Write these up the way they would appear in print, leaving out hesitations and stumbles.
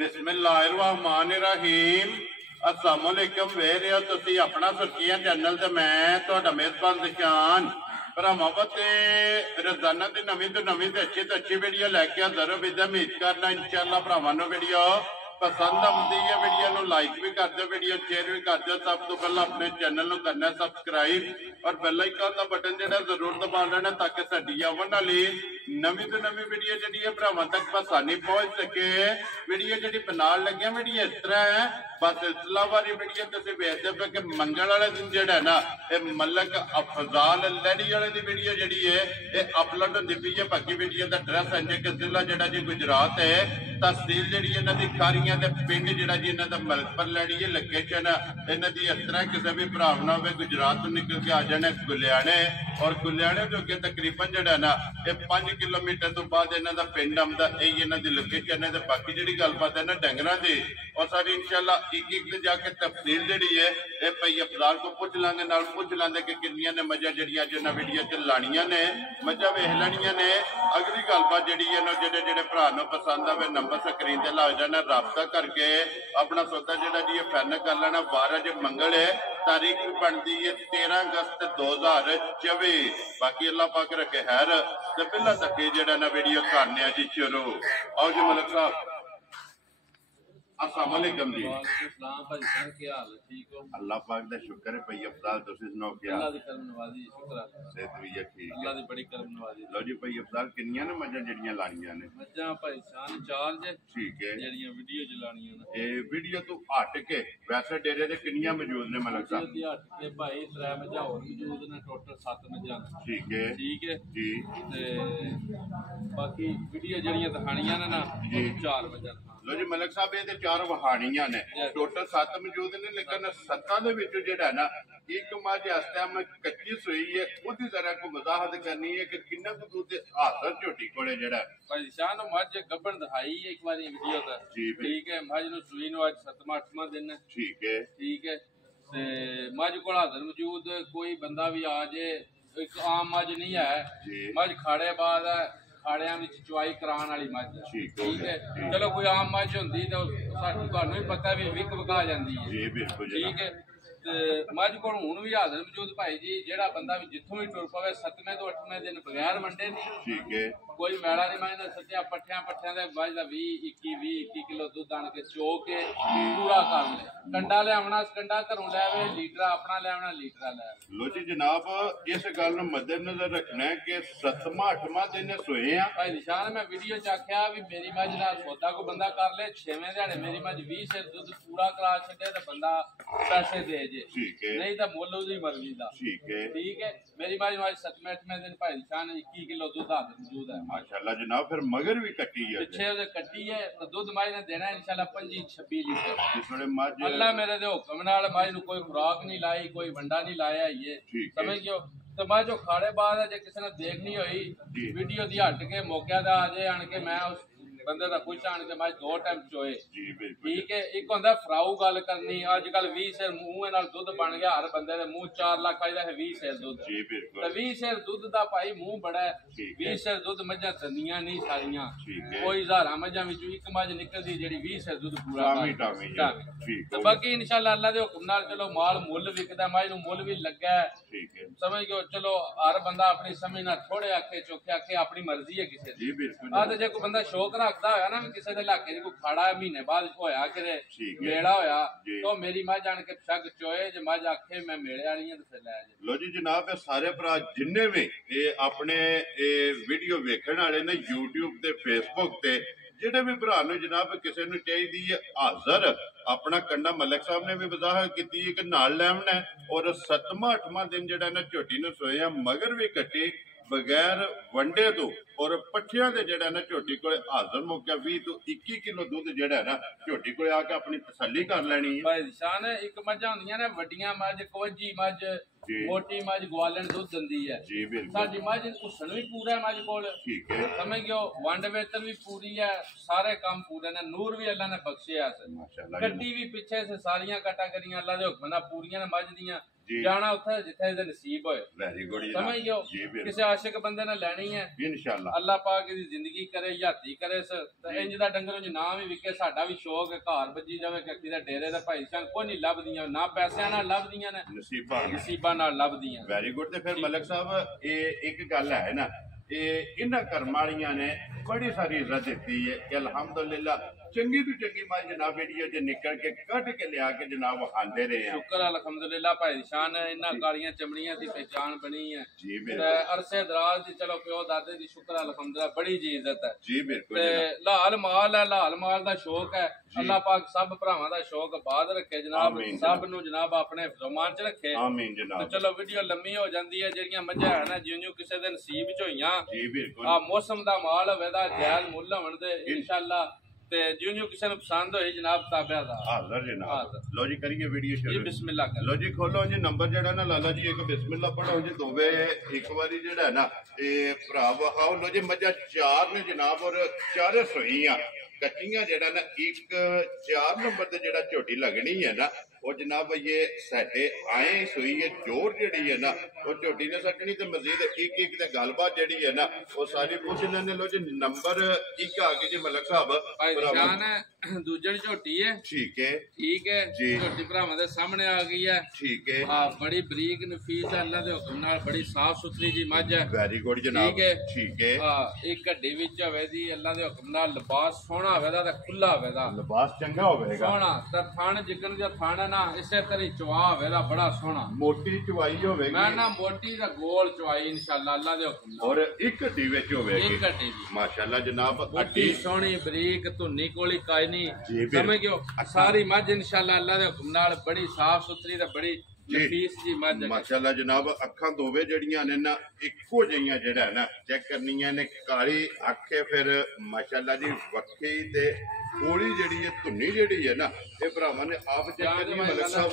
बिस्मिल्लाहिर्रहमानिर्रहीम अस्सलाम वालेकुम वे रहे हो तुसी अपना सुर्खियां चैनल ते मैं तुहाडा मेजबान निशान भरावां ते रोजाना की नवीं तो अच्छी वीडियो लैके हाजिर हो विद उम्मीद करना इंशाअल्लाह भरावां नूं वीडियो पसंद आती है। वीडियो नूं लाइक भी कर दो, वीडियो शेयर भी कर दो। सब तो पहले अपने चैनल नूं करना सबसक्राइब और बेल आइकन का बटन जिहड़ा जरूर दबा लेना ताकि साडी आवन वाली नवीं तो नवीं वीडियो जिहड़ी है भरावां तक आसानी पहुंच सके। वीडियो जिहड़ी बनाउण लगे वीडियो इस तरह है बस सिलसिलावारी वीडियो तुसीं वेखदे पे कि मंगल वाले दिन जिहड़ा है ना ये मलक अफजाल लड़ी वाले दी वीडियो जिहड़ी है ये अपलोड होंदी पई है। बाकी वीडियो दा एड्रैस है कि जिला जिहड़ा जी गुजरात है, तहसील जिहड़ी इन्हां दी खारियां ते पिंड जिहड़ा जी इन्हां दा मलकपुर लड़ी है। लोकेशन इन्हां दी इस तरह किसी भी भरा ना होवे गुजरात तो निकल के आ जाने गुलियाने और गुलियाने तो अगे तकरीबन जिहड़ा ना ये 5 किलोमीटर तो बाद इन्हां दा पिंड आउंदा। यही इन्हां दी लोकेशन है। बाकी जिहड़ी गलबात है ना डंगरां दी और सारी इंशाअल्लाह एक जाके तफसील जिहड़ी है ये भाई अफजाल को पुछ लांगे, नाल पुछ लांगे कि किन्नियां ने मजा जिहड़ियां जिन्हां वीडियो च लाणियां ने मजा वेख लैणियां ने। अगली गलबात जिहड़ी है ना जिहड़े जिहड़े भरा नूं पसंद आवे नंबर स्क्रीन ते लग जाना, राबता करके अपना सौदा जिहड़ा जी फाइनल कर लेना। 12 जो मंगल है, तारीख भी बनती है 13 अगस्त 2024। बाकी अल्लाह पाक रखे खैर ते पहला तक जिहड़ा ना वीडियो करने जी शुरू। आओ जी मलिक साहब अस्सलाम वालेकुम जी। अल्लाह पाक दा शुक्र है भई अफजाल तुसीं सुनाओ क्या अल्लाह दी करम नवाजी शुक्र है सेहत भी है ठीक अल्लाह दी बड़ी करम नवाजी। लो जी भई अफजाल किन्नियां ने मज्जां जड़ियां लाणियां ने? मज्जां भाई शान चार जे ठीक है जड़ियां वीडियो च लाणियां ने। ए वीडियो तो हट के वैसे डेरे दे किन्नियां मौजूद ने मलिक साहब? दी हट के भाई 3 मज्जां होर मौजूद ने, टोटल 7 मज्जां ठीक है जी ते बाकी वीडियो जड़ियां दिखाणियां ने ना 4 मज्जां। लो जी मलिक साहब ये 4 वहानियां ने, टोटल 7 मौजूद ने, लेकिन 7 दे विच जिहड़ा ना एक मझ इस टाइम कच्ची सूई है उसदी जरा को वजाहत करनी है कि किन्ना कुछ दूध हाजर झोटी कोले जिहड़ा भाई शान मझ गब्बन दिखाई एक बारी वीडियो दा ठीक है। मझ नु सूई नु आज 7वां 8वां दिन ठीक है ते मझ कोल हाजर मौजूद कोई बंदा भी आ जाए, एक आम मझ नहीं है, मझ खाड़े बाद है, खाड़ियां विच चवाई कराने वाली मझ ठीक है। चलो कोई आम मझ होंदी तो तुहानू भी पता भी विक विका जाती है ठीक है। मझ को हुण भी हाजर मौजूद भाई जी जेड़ा बंदा भी जिथों भी टुर पवे 7वें तो 8वें दिन बगैर वंडे नहीं ठीक है कोई मैड़ा नहीं मैं सत्या पट्ठियां दे मझ दा 20 किलो दुध आण के चो के पूरा कर ले। कंडा लियावना कंडा घरों लै आवे, लीटर अपना लियावना लीटर लै। लो जी जनाब इस गल नूं मद्देनजर रखना है कि 7वां 8वां दिन सोए हैं भाई निशान। मैं वीडियो च आख्या भी मेरी मझ दा सौदा को बंदा कर ले 6वें दिहाड़े मेरी मझ 20 सिर दुध पूरा करा छड्डे ते बंदा पैसे दे जे ठीक है, नहीं तो मुल उसदी मर्जी दा ठीक है। मेरी मझ आज 7वें 8वें दिन भाई निशान 21 किलो दुध हाजर मौजूद है माशाअल्लाह जनाब। फिर मगर भी कट्टी है पिछे उहदे कट्टी है तो दुध मझ ने देना इंशाअल्लाह 25-26 लीटर जिस वेले मझ अल्लाह मेरे दे हुक्म नाल मझ नूं कोई खुराक नहीं लाई, कोई वंडा नहीं लाया ये समझ गयो। तो मैं जो खाड़े बाद जे किसी ने देखनी हुई वीडियो दी हट के मौके दा आ जाए आण के मैं उस बंदे दा पुछ आण के मैं 2 टाइम चोए ठीक है। एक होंदा फराऊ गल करनी, अजकल 20 सिर मूंह नाल दुध बन गया, हर बंदे दे मूंह 4 लाख आइदा है 20 सिर दुध ते 20 सिर दुध दा भाई मूंह बड़ा है। 20 सिर दुध मझां दंदियां नहीं सारियां, कोई हज़ारां मझां विचों एक मझ निकलदी जेड़ी 20 सिर दुध पूरा ते बाकी इंशाअल्लाह अल्लाह दे हुक्म नाल चलो माल मुल विकदा, मझ नूं मुल भी लगा ठीक है समझ गयो। चलो हर बंदा अपनी समझ नाल थोड़े आखे चोखे आखे अपनी मर्जी है किसी दी आ ते जे कोई बंदा शौक रखदा होया ना किसी दे इलाके च कोई खाड़ा महीने बाद होया किते मेला होया तो मेरी मझ आण के पछक चोए जे मझ आखे मैं मेले वाली हां ते फिर लै जाए। लो जी जनाब सारे भरा जिन्ने भी अपने वीडियो वेखण वाले ने यूट्यूब ते फेसबुक ते जिहड़े भी भरा नूं जनाब किसी नूं चाहिदी है हाजर अपना कंडा मलिक साहब ने भी वजाहत की है कि नाल लैवना है और 7वां 8वां दिन जिहड़ा ना झोटी नूं सोया मगर भी कट्टी बगैर वंडे तो और पट्ठियां दे जिहड़ा ना झोटी कोले हाजर मौका 20 तो 21 किलो दुध जिहड़ा ना झोटी कोले आके अपनी तसल्ली कर लेनी है भाई शान। एक मझां हुंदियां ने वड्डियां मझ कोजी मझ मोटी मझ ग्वालन दुध दिंदी है जी बिल्कुल। साडी मझ हुसन भी पूरा है मझ कोल ठीक है समझ गयो, वंड वेतन भी पूरी है, सारे काम पूरे ने, नूर भी अल्लाह ने बख्शिया है माशाअल्लाह। कट्टी भी पीछे से सारियां कटा करियां अल्लाह दे हुक्म नाल पूरियां ने मझ दियां ਜਾਣਾ ਉੱਥੇ ਜਿੱਥੇ ਇਹਦੇ ਨਸੀਬ ਹੋਏ। ਵੈਰੀ ਗੁੱਡ ਜੀ, ਸਮਝ ਗਏ ਹੋ, ਕਿਸੇ ਆਸ਼ਿਕ ਬੰਦੇ ਨੇ ਲੈਣੀ ਹੈ ਇਨਸ਼ਾਅੱਲਾ, ਅੱਲਾਹ ਪਾਕ ਦੀ ਜ਼ਿੰਦਗੀ ਕਰੇ, ਹਯਾਤੀ ਕਰੇ। ਇੰਜ ਦਾ ਡੰਗਰ ਨਾ ਵੀ ਵਿਕੇ, ਸਾਡਾ ਵੀ ਸ਼ੌਕ ਹੈ ਘਰ ਵੱਜੀ ਜਾਵੇ ਕੱਕੀ ਦੇ ਡੇਰੇ ਦਾ। ਭਾਈ ਸਾਹਿਬ ਕੋਈ ਨਹੀਂ ਲੱਭਦੀਆਂ, ਨਾ ਪੈਸਿਆਂ ਨਾਲ ਲੱਭਦੀਆਂ ਨੇ, ਨਸੀਬਾਂ ਨਾਲ ਲੱਭਦੀਆਂ। Very good. ਤੇ ਫਿਰ ਮਲਕ ਸਾਹਿਬ ਇਹ ਇੱਕ ਗੱਲ ਹੈ ਨਾ, ਇਹ ਇਹਨਾਂ ਕਰਮ ਵਾਲੀਆਂ ਨੇ ਬੜੀ ਸਾਰੀ ਇੱਜ਼ਤ ਦਿੱਤੀ ਹੈ ਕਿ ਅਲਹਮਦੁਲਿਲਾ ਚੰਗੀ ਤੋਂ ਚੰਗੀ ਮੱਝ ਜਨਾਬ ਜਿਹੜੀ ਜੇ ਨਿਕਲ ਕੇ ਕੱਢ ਕੇ ਲਿਆ ਕੇ ਜਨਾਬ ਖਾਂਦੇ ਰਹੇ ਆ। ਸ਼ੁਕਰ ਅਲਹਮਦੁਲਿਲਾ ਭਾਈ ਸ਼ਾਨ ਇਹਨਾਂ ਕਾਲੀਆਂ ਚਮੜੀਆਂ ਦੀ ਪਹਿਚਾਨ ਬਣੀ ਹੈ ਜੀ ਬਿਲਕੁਲ। ਅਰਸੇ ਦਰਾਜ਼ ਦੀ ਚਲੋ ਪਿਓ ਦਾਦੇ ਦੀ ਸ਼ੁਕਰ ਅਲਹਮਦੁਲਿਲਾ ਬੜੀ ਜੀ ਇੱਜ਼ਤ ਹੈ ਜੀ ਬਿਲਕੁਲ। ਤੇ ਲਾਲ ਮਾਲ ਹੈ, ਲਾਲ ਮਾਲ ਦਾ ਸ਼ੌਕ ਹੈ। ਅੱਲਾਹ ਪਾਕ ਸਭ ਭਰਾਵਾਂ ਦਾ ਸ਼ੌਕ ਬਾਦ ਰੱਖੇ ਜਨਾਬ, ਸਭ ਨੂੰ ਜਨਾਬ ਆਪਣੇ ਜ਼ਮਾਨ ਚ ਰੱਖੇ। ਆਮੀਨ ਜਨਾਬ। ਤੇ ਚਲੋ ਵੀਡੀਓ ਲੰਮੀ ਹੋ ਜਾਂਦੀ ਹੈ। ਜਿਹੜੀਆਂ ਮੱਝਾਂ ਹੈ ਨਾ ਜਿਉਂ ਕਿਸੇ ਦੇ ਨਸੀਬ ਚ ਹੋਈਆਂ ਜੀ ਬਿਲਕੁਲ, ਆ ਮੌਸਮ ਦਾ ਮਾਲ ਹੋਵੇ ਦਾ ਜਾਇਜ਼ ਮੁੱਲ ਹੋਣ ਦੇ ਇਨਸ਼ਾਅੱਲਾ, ਤੇ ਜਿਉਂ ਕਿਸੇ ਨੂੰ ਪਸੰਦ ਹੋਈ ਜਨਾਬ ਤਾਬਿਆ ਦਾ ਹਾਜ਼ਰ ਜਨਾਬ। ਲੋ ਜੀ ਕਰੀਏ ਵੀਡੀਓ ਸ਼ੁਰੂ ਜੀ, ਬਿਸਮਿਲ੍ਲਾ ਕਰ ਲੋ ਜੀ। ਖੋਲੋ ਜੀ ਨੰਬਰ ਜਿਹੜਾ ਨਾ ਲਾਲਾ ਜੀ, ਇੱਕ ਬਿਸਮਿਲ੍ਲਾ ਪੜੋ ਜੀ, ਦੋਵੇਂ ਇੱਕ ਵਾਰੀ ਜਿਹੜਾ ਨਾ ਇਹ ਭਰਾ ਵਹਾਓ। ਲੋ ਜੀ ਮੱਝਾਂ 4 ਨੇ ਜਨਾਬ, ਔਰ 4 ਸੋਈਆਂ ਕੱਚੀਆਂ ਜਿਹੜਾ ਨਾ, ਇੱਕ 4 ਨੰਬਰ ਤੇ ਜਿਹੜਾ ਝੋਟੀ ਲੱਗਣੀ ਹੈ ਨਾ ਉਹ ਜਨਾਬ ਇਹ ਸਾਡੇ ਆਏ ਸੋਈ ਹੈ ਜੋਰ ਜਿਹੜੀ ਹੈ ਨਾ ਉਹ ਝੋਟੀ ਨੇ ਸੱਟਣੀ। ਤੇ ਮਜ਼ੀਦ ਇੱਕ ਤੇ ਗੱਲਬਾਤ ਜਿਹੜੀ ਹੈ ਨਾ ਉਹ ਸਾਰੀ ਪੁੱਛ ਲੈਣੇ। ਲੋ ਜੀ ਨੰਬਰ 1 ਆ ਗਏ ਜੀ ਮਲਕ ਸਾਹਿਬ, ਦੂਜਣ ਝੋਟੀ ਹੈ। ਠੀਕ ਹੈ ਜੀ, ਝੋਟੀ ਭਰਾਵਾਂ ਦੇ ਸਾਹਮਣੇ ਆ ਗਈ ਹੈ। ਠੀਕ ਹੈ, ਬੜੀ ਬਰੀਕ ਨਫੀਸ ਹੈ, ਅੱਲਾ ਦੇ ਹੁਕਮ ਨਾਲ ਬੜੀ ਸਾਫ ਸੁਥਰੀ ਜੀ ਮੱਝ ਹੈ। ਵੈਰੀ ਗੁੱਡ ਜਨਾਬ। ਠੀਕ ਹੈ, ਇੱਕ ਗੱਡੀ ਵਿੱਚ ਹੋਵੇ ਦੀ ਅੱਲਾ ਦੇ ਹੁਕਮ ਨਾਲ, ਲਿਬਾਸ ਸੋਹਣਾ ਹੋਵੇ ਦਾ ਤੇ ਖੁੱਲਾ ਹੋਵੇ ਦਾ, ਲਿਬਾਸ ਚੰਗਾ ਹੋਵੇਗਾ ਸੋਹਣਾ। ਤੇ ਥਣ ਜਿੱਕਣ ਦਾ ਥਣ ਨਾ ਇਸੇ ਤਰ੍ਹਾਂ ਚਵਾ ਹੋਵੇ ਦਾ ਬੜਾ ਸੋਹਣਾ, ਮੋਟੀ ਚਵਾਈ ਹੋਵੇਗੀ। ਮੈਂ ਨਾ ਮੋਟੀ ਦਾ ਗੋਲ ਚਵਾਈ ਇਨਸ਼ਾਅੱਲਾ ਅੱਲਾ ਦੇ ਹੁਕਮ ਨਾਲ, ਔਰ ਇੱਕ ਗੱਡੀ ਵਿੱਚ ਹੋਵੇਗੀ। ਇੱਕ ਗੱਡੀ ਦੀ ਮਾਸ਼ਾਅੱਲਾ ਜਨਾਬ, ਅੱਡੀ ਸੋਹਣੀ ਬਰੀਕ ਧੁੰਨੀ ਕੋਲੀ ਕਾਇ ਨਹੀਂ, ਸਮਝ ਗਿਓ। ਸਾਰੀ ਮੱਝ ਇਨਸ਼ਾਅੱਲਾ ਅੱਲਾ ਦੇ ਹੁਕਮ ਨਾਲ ਬੜੀ ਸਾਫ ਸੁਥਰੀ ਤੇ ਬੜੀ ਨਫੀਸ ਜੀ ਮੱਝ ਹੈ ਮਾਸ਼ਾਅੱਲਾ ਜਨਾਬ। ਅੱਖਾਂ ਦੋਵੇਂ ਜਿਹੜੀਆਂ ਨੇ ਨਾ ਇੱਕੋ ਜਿਹੀਆਂ ਜਿਹੜਾ ਨਾ ਚੈੱਕ ਕਰਨੀਆਂ ਨੇ, ਕਾਲੀ ਅੱਖੇ ਫਿਰ ਮਾਸ਼ਾਅੱਲਾ ਜੀ ਵੱਖੀ ਤੇ ਕੋਲੀ ਜਿਹੜੀ ਹੈ ਧੁੰਨੀ ਜਿਹੜੀ ਹੈ ਨਾ ਇਹ ਭਰਾਵਾਂ ਨੇ ਆਪ ਚੈੱਕ ਕਰਨੀ। ਮਲਕ ਸਾਹਿਬ